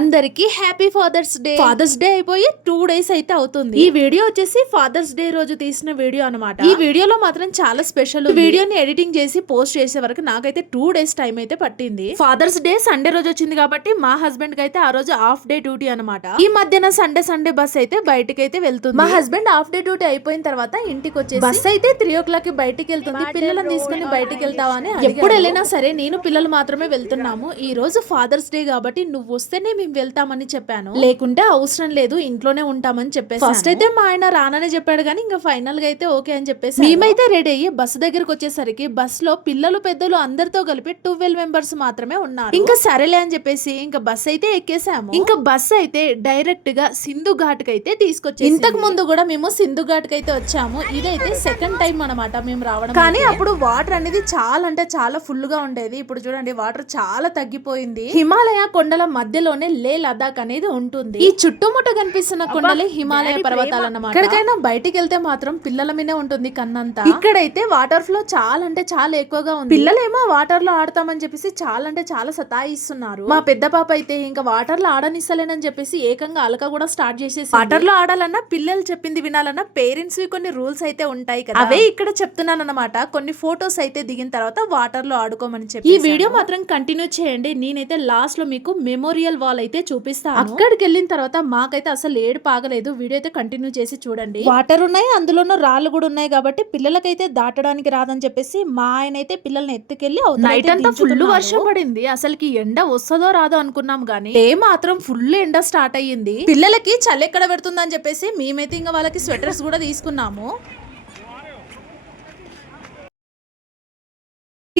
అందరికి happy father's day. Father's day అయిపోయి 2 days అయితే అవుతుంది. ఈ వీడియో వచ్చేసి ఫాదర్స్ డే రోజు తీసిన వీడియో అనమాట. ఈ వీడియోలో మాత్రం చాలా స్పెషల్. వీడియోని ఎడిటింగ్ చేసి పోస్ట్ చేసే వరకు నాకైతే 2 days టైం అయితే పట్టింది. ఫాదర్స్ డే సండే రోజు వచ్చింది కాబట్టి మా హస్బెండ్ కి అయితే ఆ రోజు హాఫ్ డే డ్యూటీ అనమాట. ఈ మధ్యన సండే బస్ అయితే బయటికి అయితే వెళ్తుంది. మా హస్బెండ్ హాఫ్ డే డ్యూటీ అయిపోయిన తర్వాత ఇంటికి వచ్చేసి బస్ అయితే 3 o'clock కి బయటికి వెళ్తుంది. పిల్లలను తీసుకుని బయటికి వెళ్తావా అని ఎప్పుడు వెళ్ళినా సరే నేను పిల్లలు మాత్రమే వెళ్తున్నాము. ఈ రోజు ఫాదర్స్ డే కాబట్టి నువ్వు వస్తేనే మేము వెళ్తామని చెప్పాను, లేకుంటే అవసరం లేదు ఇంట్లోనే ఉంటామని చెప్పేసి ఫస్ట్ అయితే మా ఆయన రానని చెప్పాడు కానీ ఇంకా ఫైనల్ గా అయితే ఓకే అని చెప్పేసి మేమైతే రెడీ అయ్యి బస్ దగ్గరకు వచ్చేసరికి బస్ లో పిల్లలు పెద్దలు అందరితో కలిపి 12 members మాత్రమే ఉన్నారు. ఇంకా సరేలే అని చెప్పేసి ఇంకా బస్ అయితే ఎక్కేసాము. ఇంకా బస్ అయితే డైరెక్ట్ గా సింధు ఘాట్ కి అయితే తీసుకొచ్చి, ఇంతకు ముందు కూడా మేము సింధు ఘాట్ కి అయితే వచ్చాము. ఇదైతే సెకండ్ టైం అనమాట మేము రావడం. కానీ అప్పుడు వాటర్ అనేది చాలా అంటే చాలా ఫుల్ గా ఉండేది. ఇప్పుడు చూడండి వాటర్ చాలా తగ్గిపోయింది. హిమాలయ కొండల మధ్యలోనే లే లదాఖ్ అనేది ఉంటుంది. ఈ చుట్టుముట్ట కనిపిస్తున్న కొండలే హిమాలయ పర్వతాలు అన్నమాట. ఎక్కడికైనా బయటికి వెళ్తే మాత్రం పిల్లల మీదే ఉంటుంది కన్నంతా. ఇక్కడైతే వాటర్ ఫ్లో చాలా అంటే చాలా ఎక్కువగా ఉంది. పిల్లలేమో వాటర్ లో ఆడతామని చెప్పేసి చాలా అంటే చాలా సతాయిస్తున్నారు. మా పెద్ద పాప అయితే ఇంకా వాటర్ లో ఆడనిస్తలేనని చెప్పేసి ఏకంగా అలక కూడా స్టార్ట్ చేసేసి, వాటర్ లో ఆడాలన్నా పిల్లలు చెప్పింది వినాలన్నా పేరెంట్స్ కొన్ని రూల్స్ అయితే ఉంటాయి కదా, అవే ఇక్కడ చెప్తున్నాను అనమాట. కొన్ని ఫొటోస్ అయితే దిగిన తర్వాత వాటర్ లో ఆడుకోమని చెప్పి. ఈ వీడియో మాత్రం కంటిన్యూ చేయండి. నేనైతే లాస్ట్ లో మీకు మెమోరియల్ వాల్ అయితే చూపిస్తాను. అక్కడికి వెళ్ళిన తర్వాత మాకైతే అసలు ఏడు పాగలేదు. వీడియో అయితే కంటిన్యూ చేసి చూడండి. వాటర్ ఉన్నాయి, అందులోనూ రాళ్ళు కూడా ఉన్నాయి కాబట్టి పిల్లలకైతే దాటడానికి రాదని చెప్పేసి మా ఆయన అయితే పిల్లల్ని ఎత్తుకెళ్లి నైట్ అంతా ఫుల్ వర్షం పడింది. అసలుకి ఎండ వస్తుందో రాదో అనుకున్నాం గానీ డే మాత్రం ఫుల్ ఎండ స్టార్ట్ అయ్యింది. పిల్లలకి చలి ఎక్కడ పెడుతుందని చెప్పేసి మేమైతే ఇంకా వాళ్ళకి స్వెటర్స్ కూడా తీసుకున్నాము.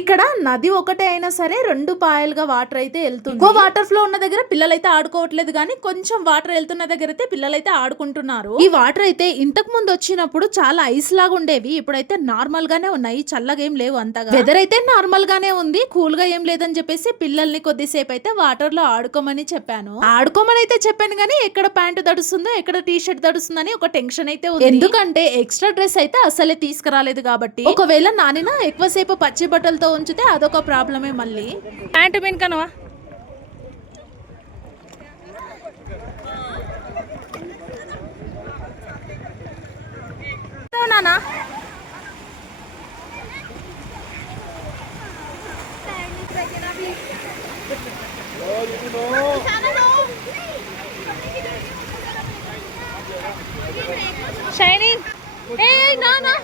ఇక్కడ నది ఒకటే అయినా సరే 2 పాయలుగా వాటర్ అయితే వెళ్తుంది. ఎక్కువ వాటర్ ఫ్లో ఉన్న దగ్గర పిల్లలైతే ఆడుకోవట్లేదు కానీ కొంచెం వాటర్ వెళ్తున్న దగ్గర అయితే పిల్లలైతే ఆడుకుంటున్నారు. ఈ వాటర్ అయితే ఇంతకు ముందు వచ్చినప్పుడు చాలా ఐస్ లాగా ఉండేవి. ఇప్పుడైతే నార్మల్ గానే ఉన్నాయి, చల్లగా ఏం లేవు అంతగా. వెదర్ అయితే నార్మల్ గానే ఉంది, కూల్ గా ఏం లేదని చెప్పేసి పిల్లల్ని కొద్దిసేపు అయితే వాటర్ లో ఆడుకోమని చెప్పాను. ఆడుకోమని అయితే చెప్పాను కానీ ఎక్కడ ప్యాంటు తడుస్తుందో ఎక్కడ టీ షర్ట్ తడుస్తుందని ఒక టెన్షన్ అయితే ఉంది. ఎందుకంటే ఎక్స్ట్రా డ్రెస్ అయితే అసలే తీసుకురాలేదు కాబట్టి ఒకవేళ నానినా ఎక్కువసేపు పచ్చి బట్టలతో ఉంచితే అదొక ప్రాబ్లమే. మళ్ళీ ప్యాంటు మీనకనవా నానా షైనీ ఏ నానా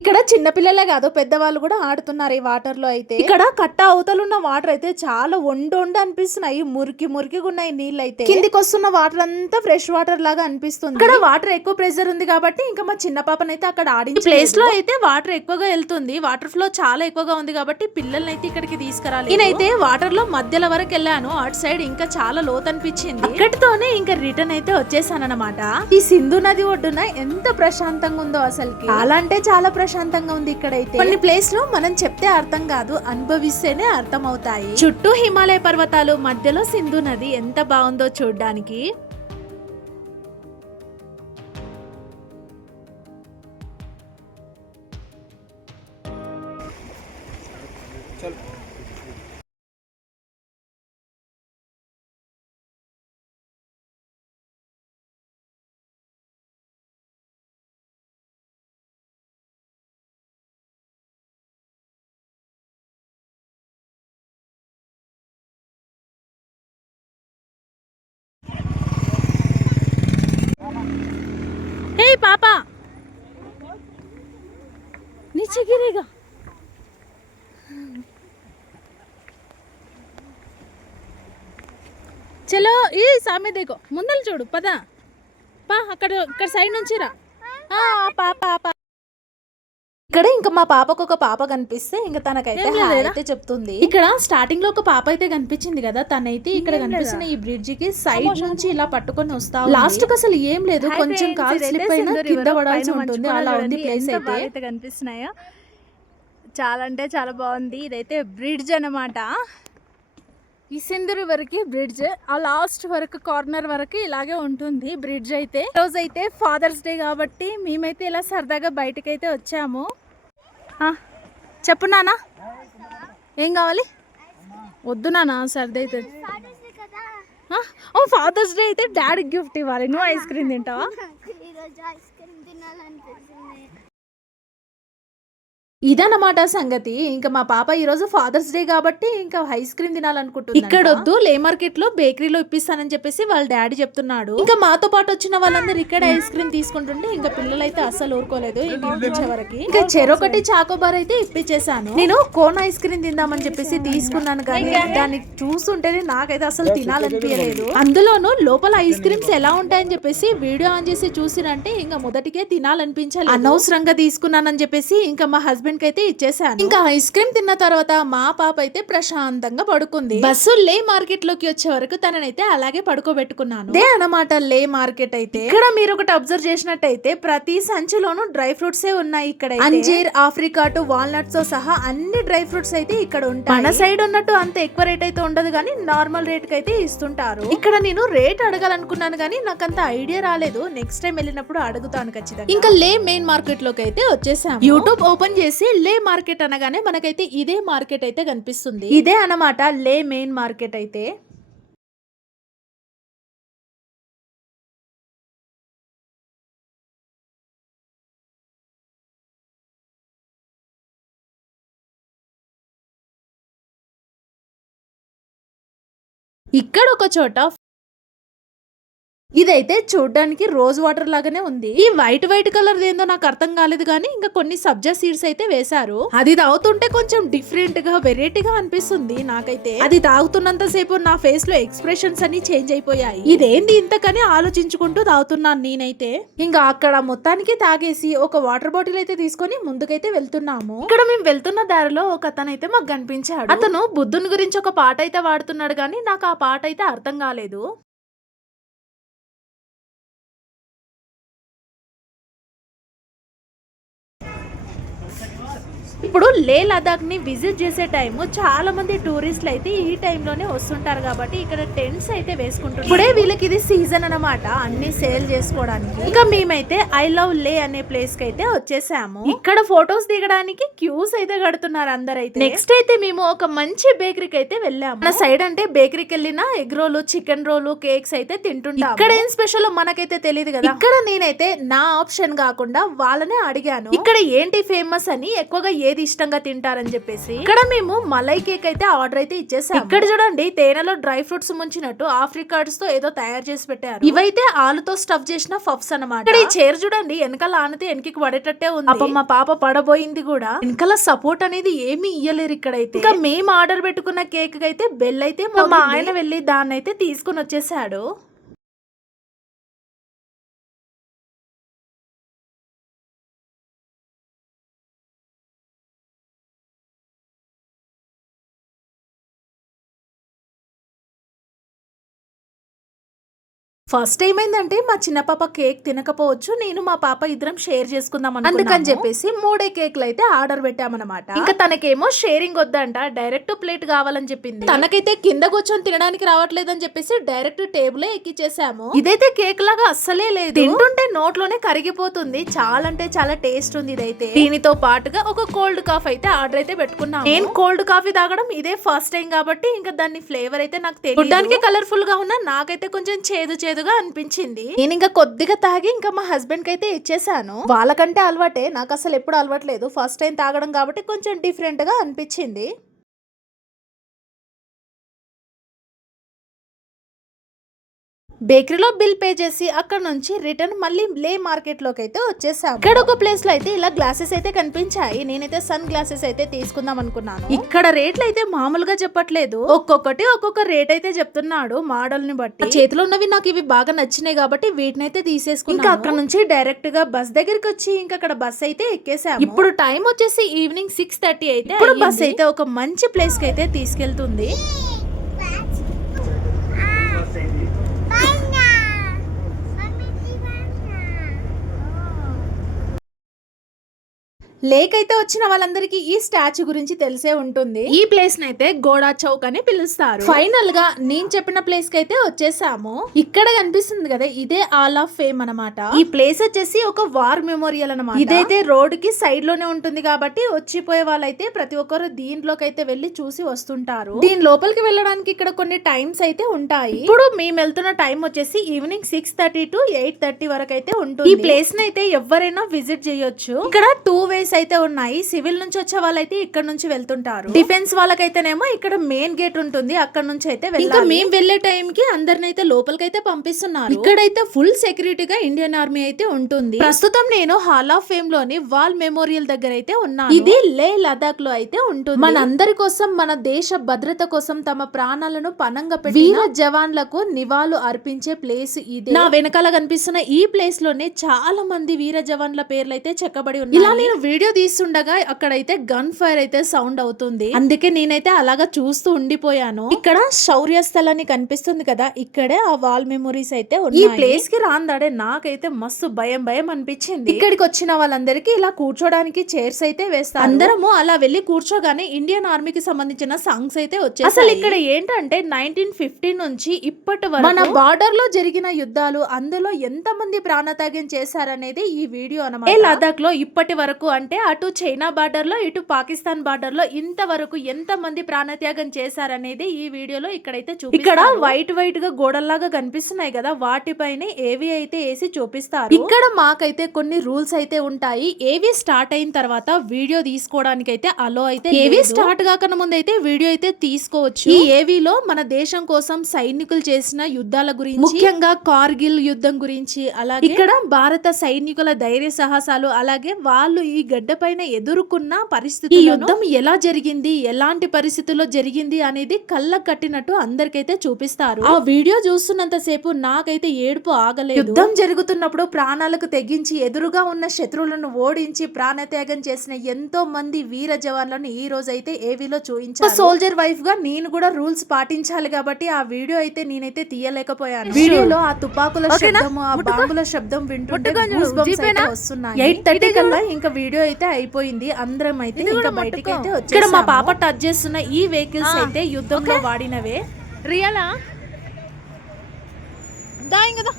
ఇక్కడ చిన్నపిల్లలే కాదు పెద్దవాళ్ళు కూడా ఆడుతున్నారు ఈ వాటర్ లో అయితే. ఇక్కడ కట్ట అవతలున్న వాటర్ అయితే చాలా వండు అనిపిస్తున్నాయి, మురికి ఉన్నాయి నీళ్ళు అయితే. కిందికి వస్తున్న వాటర్ అంతా ఫ్రెష్ వాటర్ లాగా అనిపిస్తుంది. ఇక్కడ వాటర్ ఎక్కువ ప్రెషర్ ఉంది కాబట్టి ఇంకా మా చిన్న పాపనైతే అక్కడ ఆడించే ప్లేస్ లో అయితే వాటర్ ఎక్కువగా వెళ్తుంది. వాటర్ ఫ్లో చాలా ఎక్కువగా ఉంది కాబట్టి పిల్లల్ని అయితే ఇక్కడికి తీసుకురాలి. నేనైతే వాటర్ లో మధ్యలో వరకు వెళ్ళాను, అటు సైడ్ ఇంకా చాలా లోతు అనిపించింది. అక్కడితోనే ఇంకా రిటర్న్ అయితే వచ్చేసాను అనమాట. ఈ సింధు నది ఒడ్డున ఎంత ప్రశాంతంగా ఉందో అసలుకి, చాలా అంటే చాలా ప్రశాంతంగా ఉంది. ఇక్కడైతే కొన్ని ప్లేస్ లో మనం చెప్తే అర్థం కాదు, అనుభవిస్తేనే అర్థం అవుతాయి. చుట్టూ హిమాలయ పర్వతాలు, మధ్యలో సింధు నది ఎంత బాగుందో చూడ్డానికి. हे पापा नीचे गिरेगा. చలో ఈ సామె దేకో ముందలు చూడు పదా పా అక్కడ సైడ్ నుంచి రా. పాప ఇక్కడ ఇంకా మా పాపకు ఒక పాప కనిపిస్తే ఇంకా తనకైతే అయితే చెప్తుంది. ఇక్కడ స్టార్టింగ్ లో ఒక పాప అయితే కనిపించింది కదా, తనైతే ఇక్కడ కనిపిస్తున్న ఈ బ్రిడ్జ్ కి సైడ్ నుంచి ఇలా పట్టుకొని వస్తా. లాస్ట్ కి అసలు ఏం లేదు, కొంచెం కాల్ స్లిప్ అయినా కింద పడాల్సి ఉంటుంది. అలా ఉంది ప్లేస్ అయితే కనిపిస్తున్నాయా. చాలా అంటే చాలా బాగుంది. ఇదైతే బ్రిడ్జ్ అన్నమాట. ఈ సింధూరి వరకు బ్రిడ్జ్ ఆ లాస్ట్ వరకు కార్నర్ వరకు ఇలాగే ఉంటుంది బ్రిడ్జ్ అయితే. రోజైతే ఫాదర్స్ డే కాబట్టి మేమైతే ఇలా సరదాగా బయటకైతే వచ్చాము. చెప్పు నాన్న, ఏం కావాలి? వద్దు నాన్న, సర్ది అవుతుంది. ఫాదర్స్ డే అయితే డాడీకి గిఫ్ట్ ఇవ్వాలి. నువ్వు ఐస్ క్రీమ్ తింటావా? ఇదన్నమాట సంగతి. ఇంకా మా పాప ఈ రోజు ఫాదర్స్ డే కాబట్టి ఇంకా ఐస్ క్రీమ్ తినాలనుకుంటుంది. ఇక్కడ వద్దు, లే మార్కెట్ లో బేకరీలో ఇప్పిస్తానని చెప్పేసి వాళ్ళ డాడీ చెప్తున్నాడు. ఇంకా మాతో పాటు వచ్చిన వాళ్ళందరూ ఇక్కడ ఐస్ క్రీమ్ తీసుకుంటుంటే ఇంకా పిల్లలైతే అస్సలు ఊరుకోలేదు. ఇప్పించే వరకు ఇంకా చెరొకటి చాకోబార్ అయితే ఇప్పించేసాను. నేను కోన్ ఐస్ క్రీమ్ తిందామని చెప్పేసి తీసుకున్నాను, కానీ దాన్ని చూస్తుంటేనే నాకైతే అసలు తినాలనిపించలేదు. అందులోనూ లోపల ఐస్ క్రీమ్స్ ఎలా ఉంటాయని చెప్పేసి వీడియో ఆన్ చేసి చూసినంటే ఇంకా మొదటికే తినాలనిపించాలి. అనవసరంగా తీసుకున్నానని చెప్పేసి ఇంకా మా హస్బెండ్ అయితే ఇచ్చేసాను. ఇంకా ఐస్ క్రీమ్ తిన్న తర్వాత మా పాప అయితే ప్రశాంతంగా పడుకుంది. బస్సు లే మార్కెట్ లోకి వచ్చే వరకు తననైతే అలాగే పడుకోబెట్టుకున్నాను. అదే అన్నమాట లే మార్కెట్ అయితే. ఇక్కడ మీరు ఒకటి అబ్జర్వ్ చేసినట్టయితే ప్రతి సంచిలోనూ డ్రై ఫ్రూట్స్ ఉన్నాయి. ఇక్కడ అంజీర్, ఆఫ్రికాటు, వాల్నట్స్ తో సహా అన్ని డ్రై ఫ్రూట్స్ అయితే ఇక్కడ ఉంటాయి. మన సైడ్ ఉన్నట్టు అంత ఎక్కువ రేట్ అయితే ఉండదు, కానీ నార్మల్ రేట్ కి అయితే ఇస్తుంటారు. ఇక్కడ నేను రేట్ అడగాలనుకున్నాను కానీ నాకు అంత ఐడియా రాలేదు. నెక్స్ట్ టైం వెళ్ళినప్పుడు అడుగుతాను ఖచ్చితంగా. ఇంకా లే మెయిన్ మార్కెట్ లోకి అయితే వచ్చేసాం. యూట్యూబ్ ఓపెన్ చేసి లే మార్కెట్ అనగానే మనకైతే ఇదే మార్కెట్ అయితే కనిపిస్తుంది. ఇదే అన్నమాట లే మెయిన్ మార్కెట్ అయితే. ఇక్కడ ఒక చోట ఇదైతే చూడడానికి రోజ్ వాటర్ లాగానే ఉంది. ఈ వైట్ వైట్ కలర్ ఏందో నాకు అర్థం కాలేదు, కానీ ఇంకా కొన్ని సబ్జా సీడ్స్ అయితే వేశారు. అది తాగుతుంటే కొంచెం డిఫరెంట్ గా వెరైటీగా అనిపిస్తుంది నాకైతే. అది తాగుతున్నంత సేపు నా ఫేస్ లో ఎక్స్ప్రెషన్స్ అన్ని చేంజ్ అయిపోయాయి. ఇదేంది ఇంతకని ఆలోచించుకుంటూ తాగుతున్నాను నేనైతే. ఇంకా అక్కడ మొత్తానికి తాగేసి ఒక వాటర్ బాటిల్ అయితే తీసుకొని ముందుకైతే వెళ్తున్నాము. ఇక్కడ మేము వెళ్తున్న దారిలో ఒక అతను అయితే మాకు కనిపించాడు. అతను బుద్ధుని గురించి ఒక పాట అయితే వాడుతున్నాడు, కానీ నాకు ఆ పాట అయితే అర్థం కాలేదు. ఇప్పుడు లే లదాఖ్ ని విజిట్ చేసే టైము చాలా మంది టూరిస్టులు అయితే ఈ టైంలోనే వస్తుంటారు కాబట్టి ఇక్కడ టెంట్స్ అయితే వేసుకుంటారు. ఇప్పుడే వీళ్ళకి ఇది సీజన్ అన్నమాట, అన్ని సేల్ చేసుకోవడానికి. ఇంకా మేమైతే ఐ లవ్ లే అనే ప్లేస్ కి అయితే వచ్చేసాము. ఇక్కడ ఫొటోస్ దిగడానికి క్యూస్ అయితే కడుతున్నారు అందరైతే. నెక్స్ట్ అయితే మేము ఒక మంచి బేకరీకి అయితే వెళ్ళాము. మన సైడ్ అంటే బేకరీకి వెళ్ళిన ఎగ్ రోలు, చికెన్ రోలు, కేక్స్ అయితే తింటుంటాం. ఇక్కడ ఏం స్పెషల్ మనకైతే తెలియదు కదా. ఇక్కడ నేనైతే నా ఆప్షన్ కాకుండా వాళ్ళనే అడిగాను ఇక్కడ ఏంటి ఫేమస్ అని, ఎక్కువగా ఏది ఇష్టంగా తింటారని చెప్పేసి. ఇక్కడ మేము మలై కేక్ అయితే ఆర్డర్ అయితే ఇచ్చేసాం. ఇక్కడ చూడండి తేనెలో డ్రై ఫ్రూట్స్ ముంచినట్టు ఆఫ్రికాట్స్ తో ఏదో తయారు చేసి పెట్టారు. ఇవైతే ఆలుతో స్టఫ్ చేసిన పఫ్స్ అన్నమాట. ఇక్కడ ఈ చైర్ చూడండి వెనకాల ఆనితే వెనక్కి పడేటట్టే ఉంది. అప్పుడు మా పాప పడబోయింది కూడా. వెనకాల సపోర్ట్ అనేది ఏమి ఇయ్యలేరు ఇక్కడైతే. ఇంకా మేము ఆర్డర్ పెట్టుకున్న కేక్ అయితే బెల్ అయితే మా ఆయన వెళ్ళి దాన్ని అయితే తీసుకుని వచ్చేసాడు. ఫస్ట్ ఏమైందంటే మా చిన్న పాప కేక్ తినకపోవచ్చు, నేను మా పాప ఇద్దరం షేర్ చేసుకుందాం అందుకని చెప్పేసి 3 కేక్లు అయితే ఆర్డర్ పెట్టామన్నమాట. ఇంకా తనకేమో షేరింగ్ వద్దంట, డైరెక్ట్ ప్లేట్ కావాలని చెప్పింది. తనకైతే కింద కూర్చొని తినడానికి రావట్లేదని చెప్పేసి డైరెక్ట్ టేబులే ఎక్కిచ్చేసాము. ఇదైతే కేక్ లాగా అస్సలే లేదు, తింటుంటే నోట్లోనే కరిగిపోతుంది. చాలా అంటే చాలా టేస్ట్ ఉంది ఇదైతే. దీనితో పాటుగా ఒక కోల్డ్ కాఫీ అయితే ఆర్డర్ అయితే పెట్టుకున్నాను. నేను కోల్డ్ కాఫీ తాగడం ఇదే ఫస్ట్ టైం కాబట్టి ఇంకా దాని ఫ్లేవర్ అయితే నాకు తెలియదు. కలర్ఫుల్ గా ఉన్నా నాకైతే కొంచెం చేదు అనిపించింది. నేను ఇంకా కొద్దిగా తాగి ఇంకా మా హస్బెండ్ కి అయితే ఇచ్చేసాను. వాళ్ళకంటే అలవాటే, నాకు అసలు ఎప్పుడు అలవాట్లేదు. ఫస్ట్ టైం తాగడం కాబట్టి కొంచెం డిఫరెంట్ గా అనిపించింది. బేకరీలో బిల్ పే చేసి అక్కడ నుంచి రిటర్న్ మళ్ళీ లే మార్కెట్ లోకి అయితే వచ్చేసాం. ఇక్కడ ఒక ప్లేస్ లో అయితే ఇలా గ్లాసెస్ అయితే కనిపించాయి. నేనైతే సన్ గ్లాసెస్ అయితే తీసుకుందాం అనుకున్నాను. ఇక్కడ రేట్లు అయితే మామూలుగా చెప్పట్లేదు, ఒక్కొక్కటి ఒక్కొక్క రేట్ అయితే చెప్తున్నాడు మోడల్ ని బట్టి. చేతిలో ఉన్నవి నాకు ఇవి బాగా నచ్చినాయి కాబట్టి వీటిని అయితే తీసేసుకున్నాను. ఇంకా అక్కడ నుంచి డైరెక్ట్ గా బస్ దగ్గరికి వచ్చి ఇంకా అక్కడ బస్ అయితే ఎక్కేసాము. ఇప్పుడు టైం వచ్చేసి ఈవినింగ్ 6:30 అయితే. ఇప్పుడు బస్ అయితే ఒక మంచి ప్లేస్ కి అయితే తీసుకెళ్తుంది. లేక్ అయితే వచ్చిన వాళ్ళందరికీ ఈ స్టాచ్యూ గురించి తెలిసే ఉంటుంది. ఈ ప్లేస్ నైతే గోడా చౌక్ అని పిలుస్తారు. ఫైనల్ గా నేను చెప్పిన ప్లేస్ కి అయితే వచ్చేసాము. ఇక్కడ కనిపిస్తుంది కదా, ఇదే ఆల్ ఆఫ్ ఫేమ్ అన్నమాట. ఈ ప్లేస్ వచ్చేసి ఒక వార్ మెమోరియల్ అన్నమాట. ఇదైతే రోడ్ కి సైడ్ లోనే ఉంటుంది కాబట్టి వచ్చిపోయే వాళ్ళైతే ప్రతి ఒక్కరు దీంట్లోకి అయితే వెళ్లి చూసి వస్తుంటారు. దీని లోపలికి వెళ్ళడానికి ఇక్కడ కొన్ని టైమ్స్ అయితే ఉంటాయి. ఇప్పుడు మేము వెళ్తున్న టైం వచ్చేసి ఈవినింగ్ 6:30 to 8:30 వరకు అయితే ఉంటుంది. ఈ ప్లేస్ ని అయితే ఎవరైనా విజిట్ చేయొచ్చు. ఇక్కడ 2 వేస్ అయితే ఉన్నాయి. సివిల్ నుంచి వచ్చే వాళ్ళైతే ఇక్కడ నుంచి వెళ్తుంటారు. డిఫెన్స్ వాళ్ళకైతేనేమో ఇక్కడ మెయిన్ గేట్ ఉంటుంది, అక్కడ నుంచి అయితే ఇంకా మేము వెళ్లే టైం కి అందరినైతే లోపలికైతే పంపిస్తున్నారు. ఇక్కడైతే ఫుల్ సెక్యూరిటీగా ఇండియన్ ఆర్మీ అయితే ఉంటుంది. ప్రస్తుతం నేను హాల్ ఆఫ్ ఫేమ్ లోని వాల్ మెమోరియల్ దగ్గర అయితే ఉన్నాను. ఇది లే లదాఖ్ లో అయితే ఉంటుంది. మనందరి కోసం, మన దేశ భద్రత కోసం తమ ప్రాణాలను పణంగా పెట్టి వీర జవాన్లకు నివాళులు అర్పించే ప్లేస్ ఇది. నా వెనకాల కనిపిస్తున్న ఈ ప్లేస్ లోనే చాలా మంది వీర జవాన్ల పేర్లు అయితే చెక్కబడి ఉన్నాయి. ఇలా నేను వీడియో తీస్తుండగా అక్కడైతే గన్ ఫైర్ అయితే సౌండ్ అవుతుంది. అందుకే నేనైతే అలాగా చూస్తూ ఉండిపోయాను. ఇక్కడ శౌర్య స్థలాన్ని కనిపిస్తుంది కదా, ఇక్కడే ఆ వాల్ మెమోరీస్ అయితే ఉన్నాయి. ఈ ప్లేస్ కి రాందాడే నాకైతే మస్తు భయం అనిపించింది. ఇక్కడికి వచ్చిన వాళ్ళందరికీ ఇలా కూర్చోడానికి చైర్స్ అయితే వేస్తారు. అందరము అలా వెళ్లి కూర్చోగానే ఇండియన్ ఆర్మీకి సంబంధించిన సాంగ్స్ అయితే వచ్చాయి. అసలు ఇక్కడ ఏంటంటే 1950 నుంచి ఇప్పటి వరకు మన బార్డర్ లో జరిగిన యుద్ధాలు, అందులో ఎంత మంది ప్రాణత్యాగం చేశారనేది ఈ వీడియో అన్నమాట. లదాఖ్ లో ఇప్పటి వరకు అంటే అటు చైనా బార్డర్ లో, ఇటు పాకిస్తాన్ బార్డర్ లో ఇంతవరకు ఎంత మంది ప్రాణత్యాగం చేశారనేది ఈ వీడియోలో ఇక్కడైతే చూపిస్తారు. ఇక్కడ వైట్ గా గోడల్లాగా కనిపిస్తున్నాయి కదా, వాటిపైన ఏవి అయితే వేసి చూపిస్తారు. ఇక్కడ మాకైతే కొన్ని రూల్స్ అయితే ఉంటాయి. ఏవి స్టార్ట్ అయిన తర్వాత వీడియో తీసుకోవడానికి అయితే అలో అయితే ఏవి స్టార్ట్ కాకన ముందు అయితే వీడియో అయితే తీసుకోవచ్చు. ఈ ఏవీలో మన దేశం కోసం సైనికులు చేసిన యుద్ధాల గురించి, ముఖ్యంగా కార్గిల్ యుద్ధం గురించి, అలాగే ఇక్కడ భారత సైనికుల ధైర్య సాహసాలు, అలాగే వాళ్ళు ఈ గడ్డ పైన ఎదుర్కొన్న పరిస్థితి, ఈ యుద్ధం ఎలా జరిగింది, ఎలాంటి పరిస్థితుల్లో జరిగింది అనేది కళ్ళ కట్టినట్టు అందరికైతే చూపిస్తారు. ఆ వీడియో చూస్తున్నంత సేపు నాకైతే ఏడుపు ఆగలేదు. యుద్ధం జరుగుతున్నప్పుడు ప్రాణాలకు తెగించి ఎదురుగా ఉన్న శత్రువులను ఓడించి ప్రాణత్యాగం చేసిన ఎంతో మంది వీర జవాన్లను ఈ రోజు అయితే ఏవీలో చూపించారు. సోల్జర్ వైఫ్ గా నేను కూడా రూల్స్ పాటించాలి కాబట్టి ఆ వీడియో అయితే నేనైతే తీయలేకపోయాను. వీడియోలో ఆ తుపాకుల శబ్దం, ఆ బాంబుల శబ్దం వింటుంటే గూస్ బంప్స్ అయితే వస్తున్నాయి. 8:30 కల్లా ఇంకా వీడియో అయితే అయిపోయింది. అందరం అయితే ఇంకా బయటికి అయితే వచ్చేసాము. ఇక్కడ మా పాప టచ్ చేస్తున్న ఈ వెహికల్స్ అయితే యుద్ధంలో వాడినవే. రియలా కదా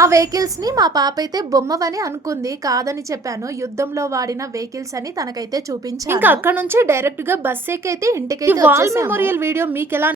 ఆ వెహికల్స్ ని మా పాప అయితే బొమ్మవని అనుకుంది, కాదని చెప్పాను. యుద్ధంలో వాడిన వెహికల్స్ అని తనకైతే చూపించాను. ఇంకా అక్కడ నుంచి డైరెక్ట్ గా బస్ ఎక్కైతే ఇంటికి వాల్ మెమోరియల్ వీడియో మీకు ఎలా